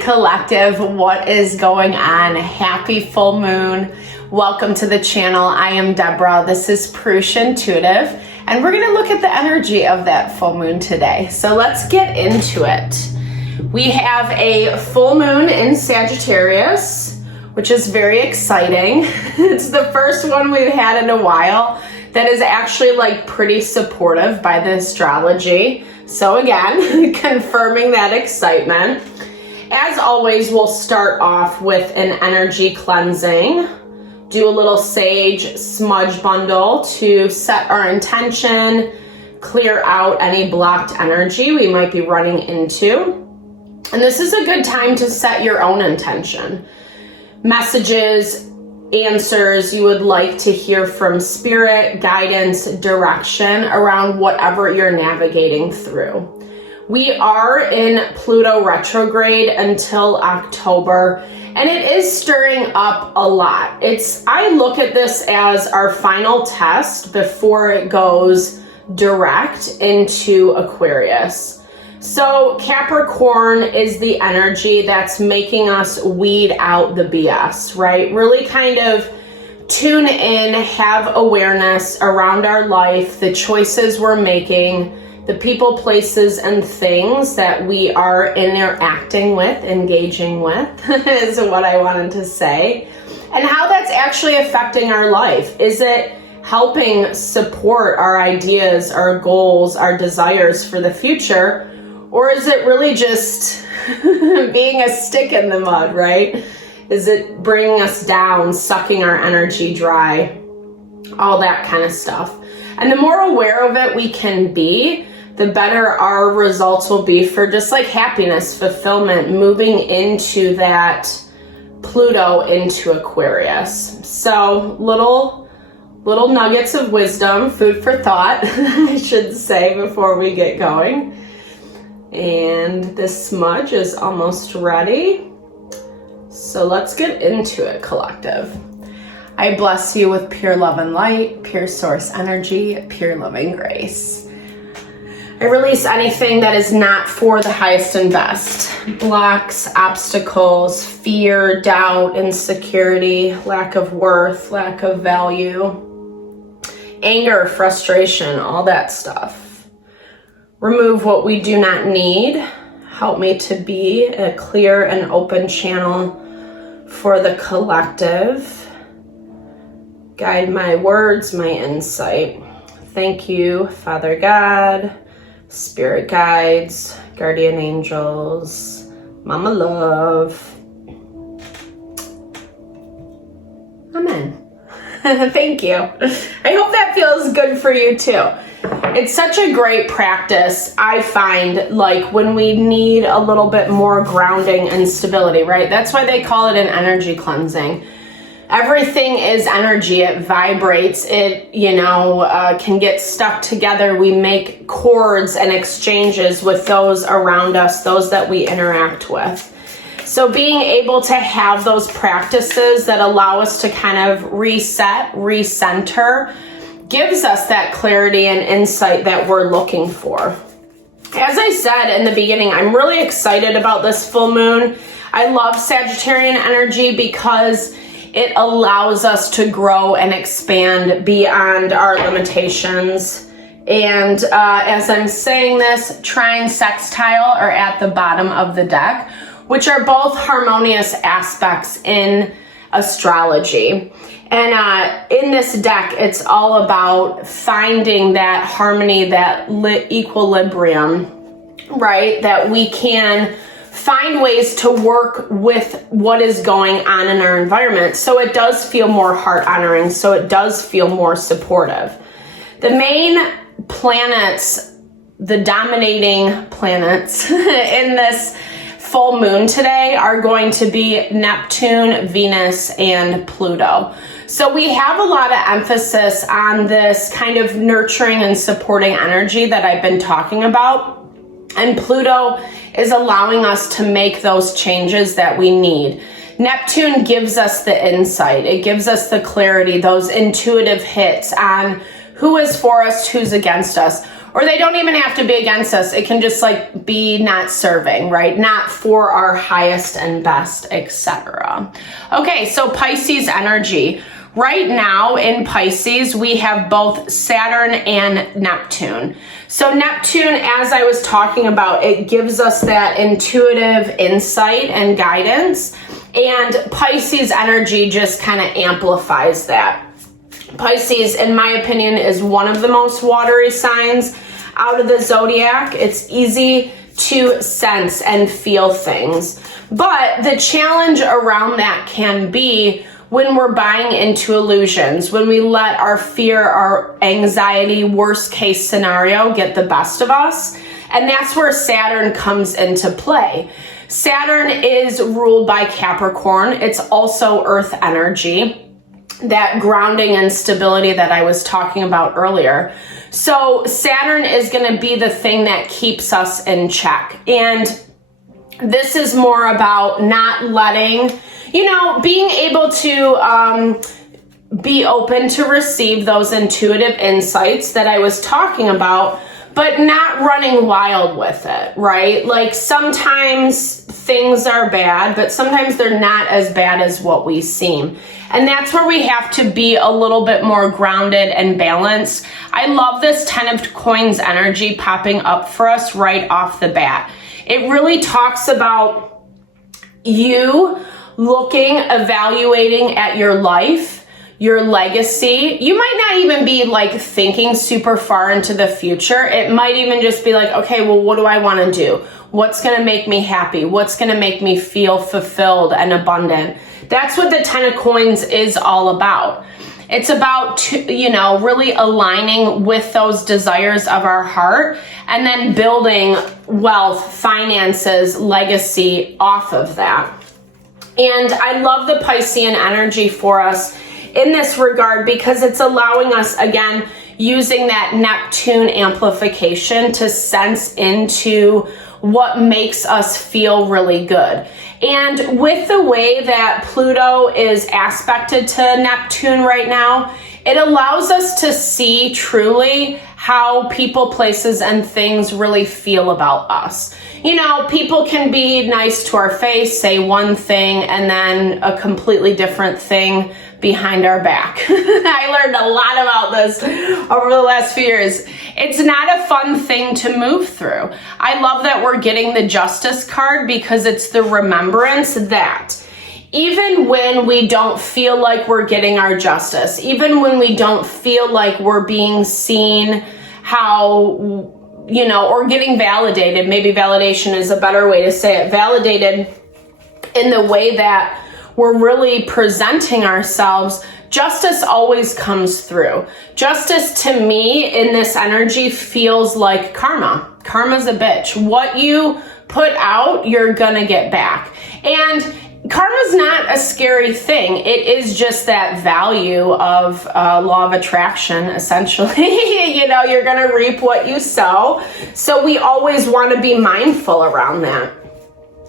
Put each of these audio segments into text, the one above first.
Collective, what is going on? Happy full moon. Welcome to the channel. I am Deborah. This is Purusha Intuitive, and we're going to look at the energy of that full moon today. So let's get into it. We have a full moon in Sagittarius, which is very exciting. It's the first one we've had in a while that is actually like pretty supportive by the astrology. So again, confirming that excitement. As always, we'll start off with an energy cleansing. Do a little sage smudge bundle to set our intention, clear out any blocked energy we might be running into. And this is a good time to set your own intention. Messages, answers you would like to hear from spirit, guidance, direction around whatever you're navigating through. We are in Pluto retrograde until October, and it is stirring up a lot. I look at this as our final test before it goes direct into Aquarius. So Capricorn is the energy that's making us weed out the BS, right? Really kind of tune in, have awareness around our life, the choices we're making, the people, places, and things that we are interacting with, engaging with, is what I wanted to say. And how that's actually affecting our life. Is it helping support our ideas, our goals, our desires for the future? Or is it really just being a stick in the mud, right? Is it bringing us down, sucking our energy dry, all that kind of stuff? And the more aware of it we can be, the better our results will be for just like happiness, fulfillment, moving into that Pluto into Aquarius. So little nuggets of wisdom, food for thought, I should say, before we get going. And this smudge is almost ready. So let's get into it, collective. I bless you with pure love and light, pure source energy, pure loving grace. I release anything that is not for the highest and best. Blocks, obstacles, fear, doubt, insecurity, lack of worth, lack of value, anger, frustration, all that stuff. Remove what we do not need. Help me to be a clear and open channel for the collective. Guide my words, my insight. Thank you, Father God, Spirit guides, guardian angels, Mama Love. Amen. Thank you. I hope that feels good for you too. It's such a great practice, I find, like when we need a little bit more grounding and stability, right? That's why they call it an energy cleansing. Everything is energy. It vibrates. It, can get stuck together. We make cords and exchanges with those around us, those that we interact with. So being able to have those practices that allow us to kind of reset, recenter, gives us that clarity and insight that we're looking for. As I said in the beginning, I'm really excited about this full moon. I love Sagittarian energy because it allows us to grow and expand beyond our limitations. And as I'm saying this, trine, sextile are at the bottom of the deck, which are both harmonious aspects in astrology. And in this deck, it's all about finding that harmony, that equilibrium, right? That we can find ways to work with what is going on in our environment. So it does feel more heart honoring. So it does feel more supportive. The main planets, the dominating planets in this full moon today are going to be Neptune, Venus, and Pluto. So we have a lot of emphasis on this kind of nurturing and supporting energy that I've been talking about. And Pluto is allowing us to make those changes that we need. Neptune gives us the insight. It gives us the clarity, those intuitive hits on who is for us, who's against us. Or they don't even have to be against us. It can just like be not serving, right? Not for our highest and best, etc. Okay, so Pisces energy. Right now in Pisces, we have both Saturn and Neptune. So Neptune, as I was talking about, it gives us that intuitive insight and guidance. And Pisces energy just kind of amplifies that. Pisces, in my opinion, is one of the most watery signs out of the zodiac. It's easy to sense and feel things. But the challenge around that can be when we're buying into illusions, when we let our fear, our anxiety, worst case scenario get the best of us. And that's where Saturn comes into play. Saturn is ruled by Capricorn. It's also earth energy, that grounding and stability that I was talking about earlier. So Saturn is going to be the thing that keeps us in check. And this is more about not letting, being able to be open to receive those intuitive insights that I was talking about, but not running wild with it, right? Like sometimes things are bad, but sometimes they're not as bad as what we seem. And that's where we have to be a little bit more grounded and balanced. I love this 10 of Coins energy popping up for us right off the bat. It really talks about you looking, evaluating at your life, your legacy. You might not even be like thinking super far into the future. It might even just be like, okay, well, what do I want to do? What's going to make me happy? What's going to make me feel fulfilled and abundant? That's what the 10 of Coins is all about. It's about, really aligning with those desires of our heart and then building wealth, finances, legacy off of that. And I love the Piscean energy for us in this regard because it's allowing us, again, using that Neptune amplification to sense into what makes us feel really good. And with the way that Pluto is aspected to Neptune right now, it allows us to see truly how people, places, and things really feel about us. People can be nice to our face, say one thing, and then a completely different thing behind our back. I learned a lot about this over the last few years. It's not a fun thing to move through. I love that we're getting the Justice card because it's the remembrance that even when we don't feel like we're getting our justice, even when we don't feel like we're being seen or getting validated, maybe validation is a better way to say it, validated in the way that we're really presenting ourselves, justice always comes through. Justice to me in this energy feels like karma. Karma's a bitch. What you put out, you're gonna get back. And karma's not a scary thing. It is just that value of law of attraction, essentially. You're gonna reap what you sow. So we always wanna be mindful around that.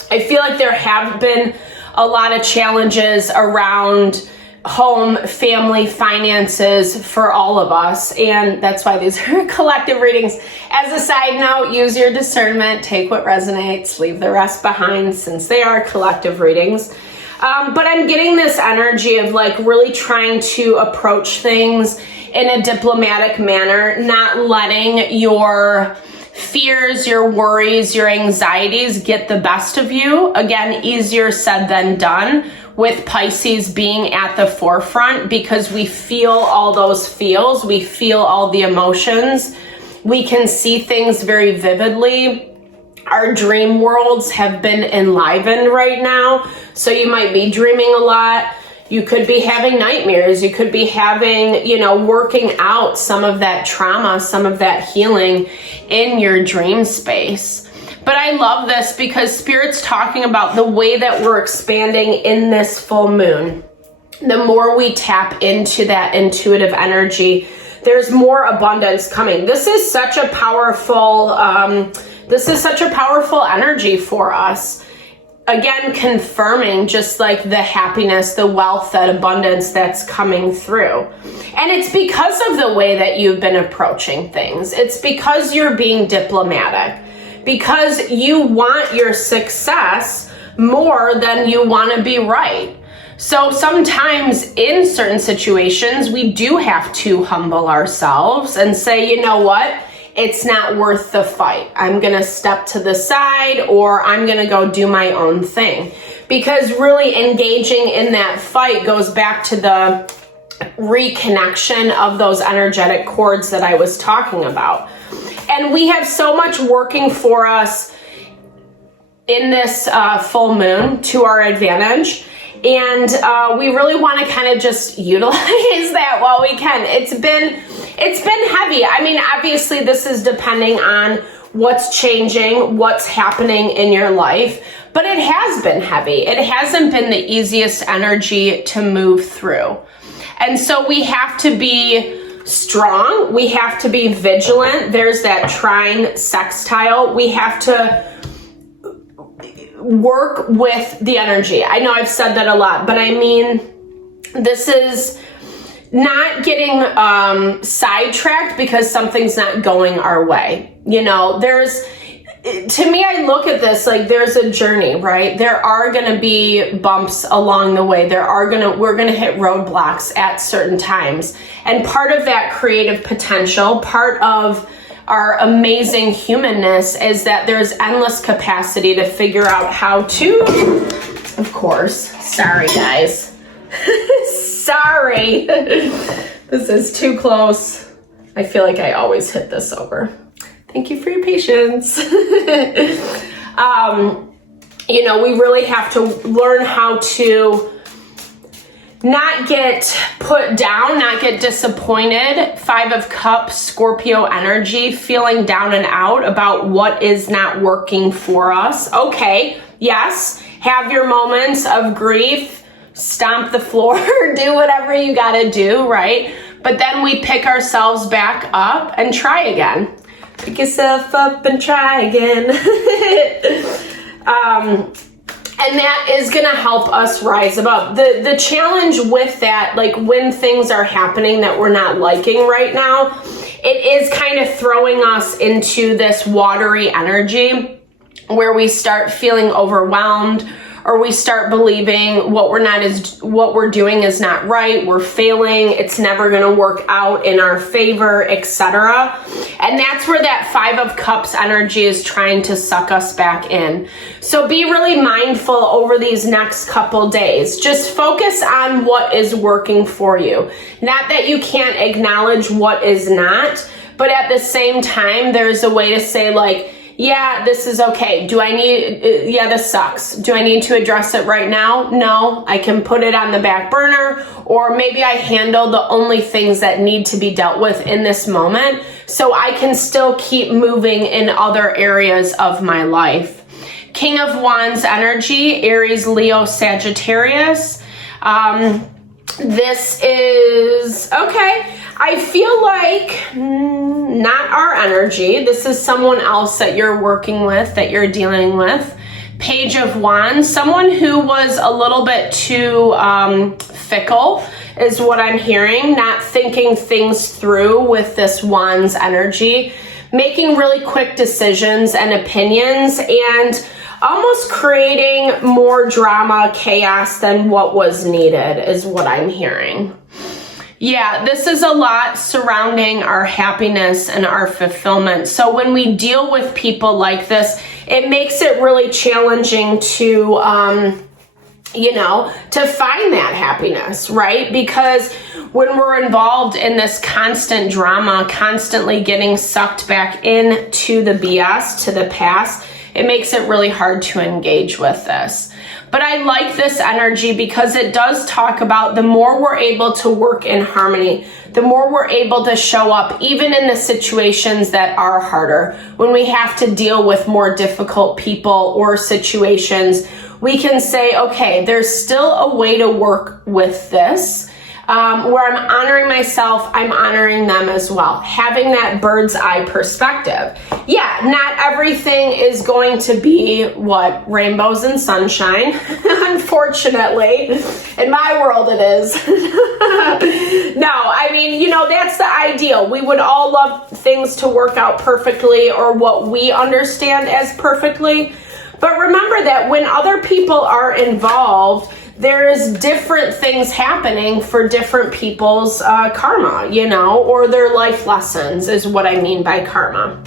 I feel like there have been a lot of challenges around home, family, finances for all of us. And that's why these are collective readings. As a side note, use your discernment, take what resonates, leave the rest behind since they are collective readings. But I'm getting this energy of like really trying to approach things in a diplomatic manner, not letting your fears, your worries, your anxieties get the best of you. Again, easier said than done with Pisces being at the forefront because we feel all those feels, we feel all the emotions, we can see things very vividly. Our dream worlds have been enlivened right now. So you might be dreaming a lot. You could be having nightmares. You could be having, working out some of that trauma, some of that healing in your dream space. But I love this because Spirit's talking about the way that we're expanding in this full moon. The more we tap into that intuitive energy, there's more abundance coming. This is such a powerful energy for us. again, confirming just like the happiness, the wealth, that abundance that's coming through. And it's because of the way that you've been approaching things. It's because you're being diplomatic, because you want your success more than you want to be right. So sometimes in certain situations, we do have to humble ourselves and say, you know what? It's not worth the fight. I'm going to step to the side, or I'm going to go do my own thing. Because really engaging in that fight goes back to the reconnection of those energetic cords that I was talking about. And we have so much working for us in this full moon to our advantage. And we really want to kind of just utilize that while we can. It's been heavy. I mean, obviously this is depending on what's changing, what's happening in your life, but it has been heavy. It hasn't been the easiest energy to move through. And so we have to be strong. We have to be vigilant. There's that trine sextile. We have to work with the energy. I know I've said that a lot, but I mean, this is not getting sidetracked because something's not going our way. You know, to me, I look at this like there's a journey, right? There are going to be bumps along the way. We're going to hit roadblocks at certain times. And part of that creative potential, part of our amazing humanness, is that there's endless capacity to figure out how to, of course, sorry guys, sorry, this is too close. I feel like I always hit this over. Thank you for your patience. You know, we really have to learn how to not get put down, not get disappointed. 5 of Cups, Scorpio energy, feeling down and out about what is not working for us. Okay, yes, have your moments of grief, stomp the floor, do whatever you gotta do, right? But then we pick ourselves back up and try again. Pick yourself up and try again. And that is going to help us rise above. The challenge with that, like when things are happening that we're not liking right now, it is kind of throwing us into this watery energy where we start feeling overwhelmed, or we start believing what we're doing is not right, we're failing, it's never going to work out in our favor, etc. And that's where that 5 of Cups energy is trying to suck us back in. So be really mindful over these next couple days. Just focus on what is working for you. Not that you can't acknowledge what is not, but at the same time, there's a way to say like, yeah, this is okay. Yeah, this sucks. Do I need to address it right now? No, I can put it on the back burner, or maybe I handle the only things that need to be dealt with in this moment, so I can still keep moving in other areas of my life. King of Wands energy, Aries, Leo, Sagittarius. This is, okay, I feel like not our energy. This is someone else that you're working with, that you're dealing with. Page of Wands, someone who was a little bit too fickle is what I'm hearing, not thinking things through with this Wands energy, making really quick decisions and opinions, and almost creating more drama, chaos than what was needed is what I'm hearing. Yeah, this is a lot surrounding our happiness and our fulfillment. So when we deal with people like this, it makes it really challenging to, to find that happiness, right? Because when we're involved in this constant drama, constantly getting sucked back into the BS, to the past, it makes it really hard to engage with this. But I like this energy because it does talk about the more we're able to work in harmony, the more we're able to show up even in the situations that are harder. When we have to deal with more difficult people or situations, we can say, okay, there's still a way to work with this. where I'm honoring myself, I'm honoring them as well. Having that bird's eye perspective. Yeah, not everything is going to be rainbows and sunshine. Unfortunately, in my world it is. No, I mean, that's the ideal. We would all love things to work out perfectly, or what we understand as perfectly. But remember that when other people are involved, there's different things happening for different people's karma, or their life lessons is what I mean by karma.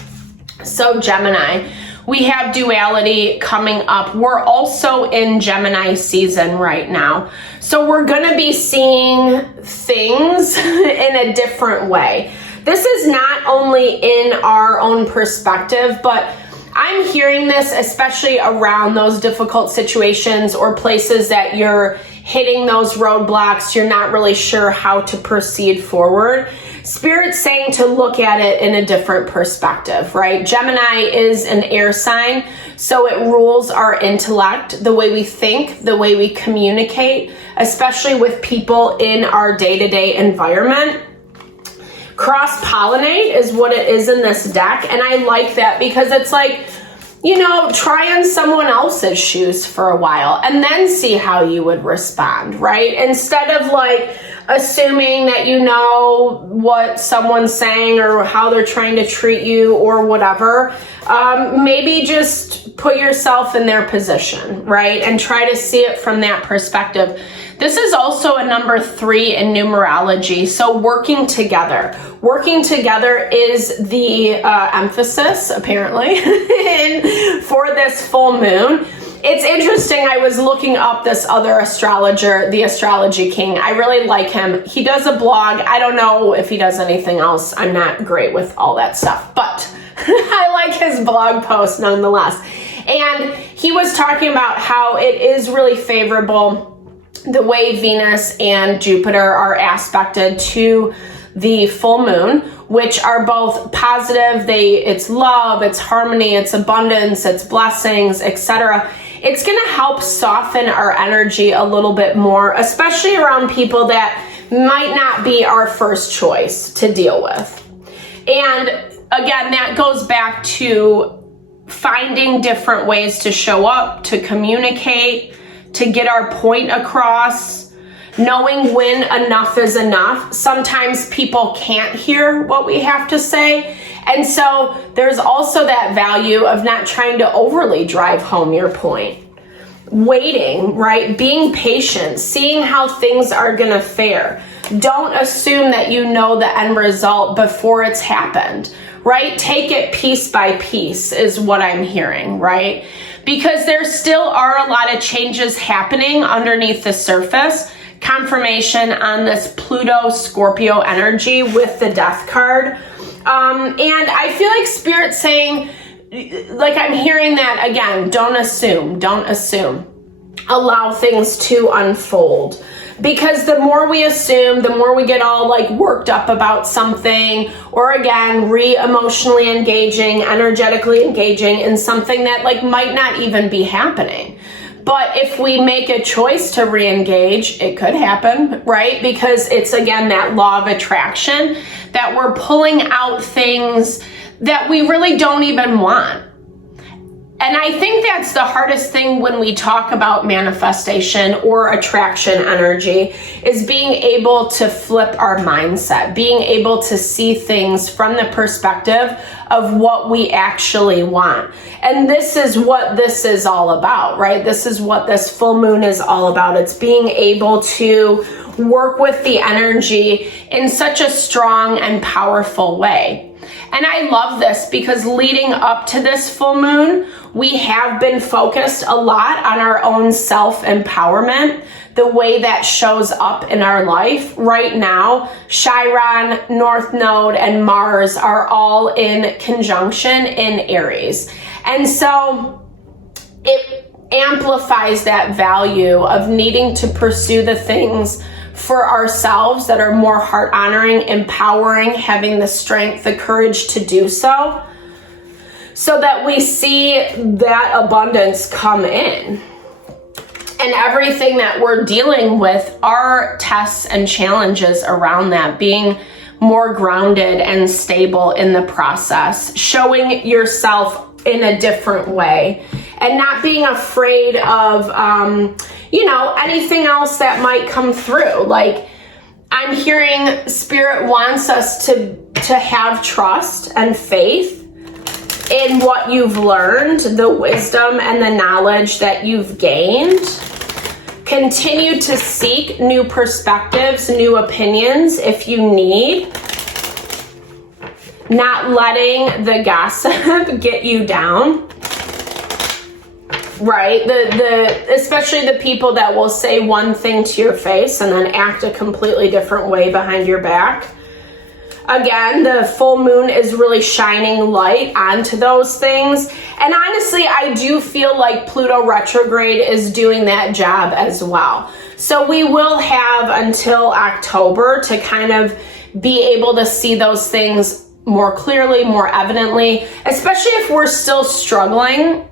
So Gemini, we have duality coming up. We're also in Gemini season right now. So we're going to be seeing things in a different way. This is not only in our own perspective, but I'm hearing this especially around those difficult situations or places that you're hitting those roadblocks, you're not really sure how to proceed forward. Spirit's saying to look at it in a different perspective, right? Gemini is an air sign, so it rules our intellect, the way we think, the way we communicate, especially with people in our day-to-day environment. Cross-pollinate is what it is in this deck, and I like that because it's like, try on someone else's shoes for a while and then see how you would respond, right? Instead of assuming that you know what someone's saying or how they're trying to treat you or whatever, maybe just put yourself in their position, right? And try to see it from that perspective. This is also a number 3 in numerology. So working together. Working together is the emphasis, apparently, for this full moon. It's interesting. I was looking up this other astrologer, the Astrology King. I really like him. He does a blog. I don't know if he does anything else. I'm not great with all that stuff, but I like his blog post nonetheless. And he was talking about how it is really favorable the way Venus and Jupiter are aspected to the full moon, which are both positive. It's love, it's harmony, it's abundance, it's blessings, etc. It's going to help soften our energy a little bit more, especially around people that might not be our first choice to deal with. And again, that goes back to finding different ways to show up, to communicate, to get our point across, knowing when enough is enough. Sometimes people can't hear what we have to say. And so there's also that value of not trying to overly drive home your point. Waiting, right? Being patient, seeing how things are going to fare. Don't assume that you know the end result before it's happened, right? Take it piece by piece is what I'm hearing, right? Because there still are a lot of changes happening underneath the surface. Confirmation on this Pluto Scorpio energy with the Death card. And I feel like Spirit's saying, I'm hearing that again, don't assume. Allow things to unfold. Because the more we assume, the more we get all worked up about something, or again, emotionally engaging, energetically engaging in something that might not even be happening. But if we make a choice to re-engage, it could happen, right? Because it's again, that law of attraction that we're pulling out things that we really don't even want. And I think that's the hardest thing when we talk about manifestation or attraction energy, is being able to flip our mindset, being able to see things from the perspective of what we actually want. And this is what this is all about, right? This is what this full moon is all about. It's being able to work with the energy in such a strong and powerful way. And I love this because leading up to this full moon, we have been focused a lot on our own self-empowerment, the way that shows up in our life. Right now, Chiron, North Node, and Mars are all in conjunction in Aries. And so it amplifies that value of needing to pursue the things for ourselves that are more heart honoring, empowering, having the strength, the courage to do so that we see that abundance come in. And everything that we're dealing with are tests and challenges around that, being more grounded and stable in the process, showing yourself in a different way, and not being afraid of, anything else that might come through. Like, I'm hearing Spirit wants us to have trust and faith in what you've learned, the wisdom and the knowledge that you've gained. Continue to seek new perspectives, new opinions if you need. Not letting the gossip get you down. Right? Especially the people that will say one thing to your face and then act a completely different way behind your back. Again, the full moon is really shining light onto those things. And honestly, I do feel like Pluto retrograde is doing that job as well. So we will have until October to kind of be able to see those things more clearly, more evidently, especially if we're still struggling.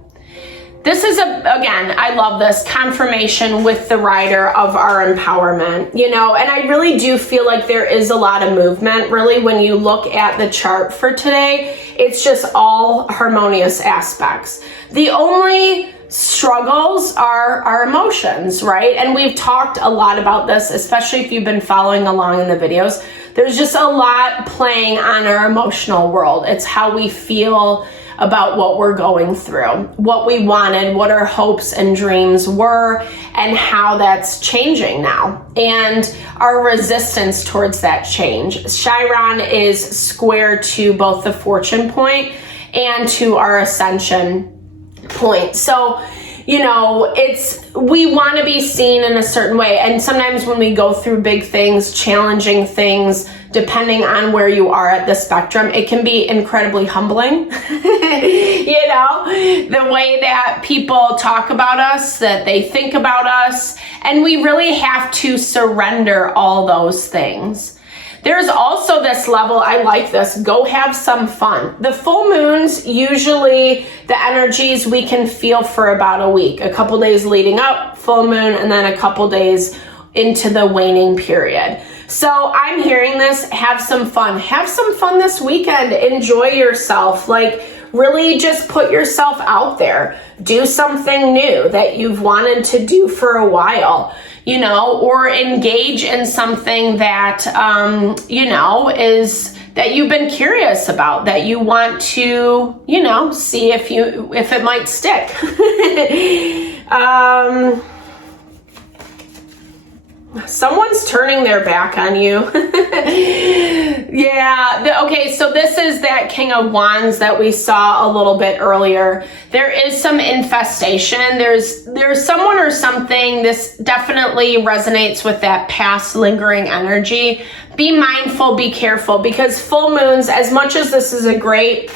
This is, again, I love this confirmation with the rider of our empowerment, and I really do feel like there is a lot of movement. Really, when you look at the chart for today, it's just all harmonious aspects. The only struggles are our emotions, right? And we've talked a lot about this, especially if you've been following along in the videos. There's just a lot playing on our emotional world. It's how we feel about what we're going through, what we wanted, what our hopes and dreams were, and how that's changing now, and our resistance towards that change. Chiron is square to both the fortune point and to our ascension point. So, we want to be seen in a certain way. And sometimes when we go through big things, challenging things, depending on where you are at the spectrum, it can be incredibly humbling. The way that people talk about us, that they think about us, and we really have to surrender all those things. There's also this level, I like this, go have some fun. The full moons, usually the energies we can feel for about a week, a couple days leading up, full moon, and then a couple days into the waning period. So I'm hearing this, have some fun. Have some fun this weekend. Enjoy yourself. Like, really just put yourself out there. Do something new that you've wanted to do for a while, or engage in something that, is that you've been curious about, that you want to, see if it might stick. Someone's turning their back on you. Yeah. Okay, so this is that King of Wands that we saw a little bit earlier. There is some infestation. There's someone or something. This definitely resonates with that past lingering energy. Be mindful, be careful, because full moons, as much as this is a great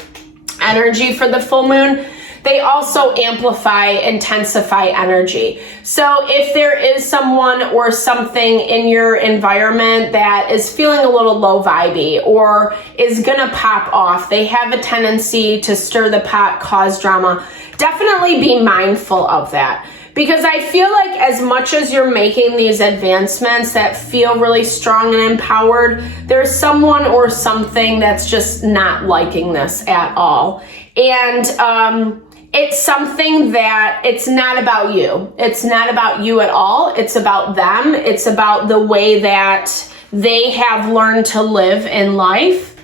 energy for the full moon, they also amplify, intensify energy. So if there is someone or something in your environment that is feeling a little low vibey or is gonna pop off, they have a tendency to stir the pot, cause drama. Definitely be mindful of that. Because I feel like as much as you're making these advancements that feel really strong and empowered, there's someone or something that's just not liking this at all. And it's something that it's not about you. It's not about you at all. It's about them. It's about the way that they have learned to live in life,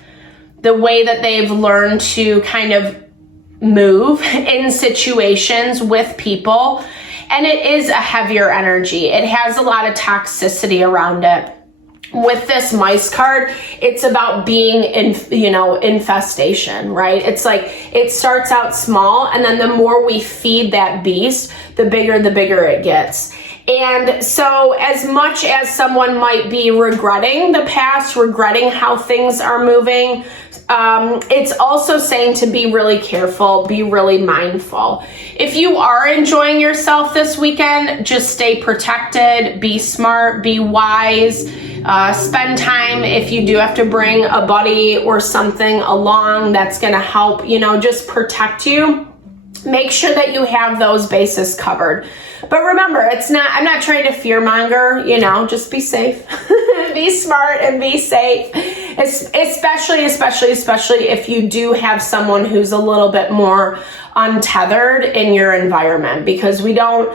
the way that they've learned to kind of move in situations with people. And it is a heavier energy. It has a lot of toxicity around it. With this mice card, it's about being infestation, right? It's like it starts out small, and then the more we feed that beast, the bigger it gets. And so as much as someone might be regretting the past, regretting how things are moving, it's also saying to be really careful, be really mindful. If you are enjoying yourself this weekend, just stay protected, be smart, be wise, spend time. If you do have to bring a buddy or something along that's going to help, just protect you. make sure that you have those bases covered. But remember, I'm not trying to fear monger, just be safe, be smart and be safe. Especially if you do have someone who's a little bit more untethered in your environment, because we don't,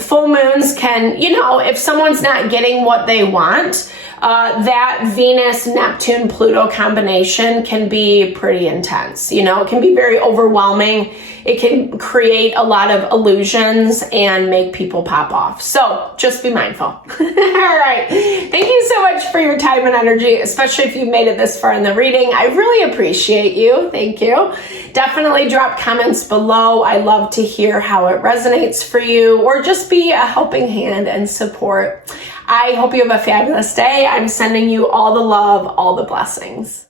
full moons can, if someone's not getting what they want, that Venus, Neptune, Pluto combination can be pretty intense. It can be very overwhelming. It can create a lot of illusions and make people pop off. So just be mindful. All right. Thank you so much for your time and energy, especially if you've made it this far in the reading. I really appreciate you. Thank you. Definitely drop comments below. I love to hear how it resonates for you, or just be a helping hand and support. I hope you have a fabulous day. I'm sending you all the love, all the blessings.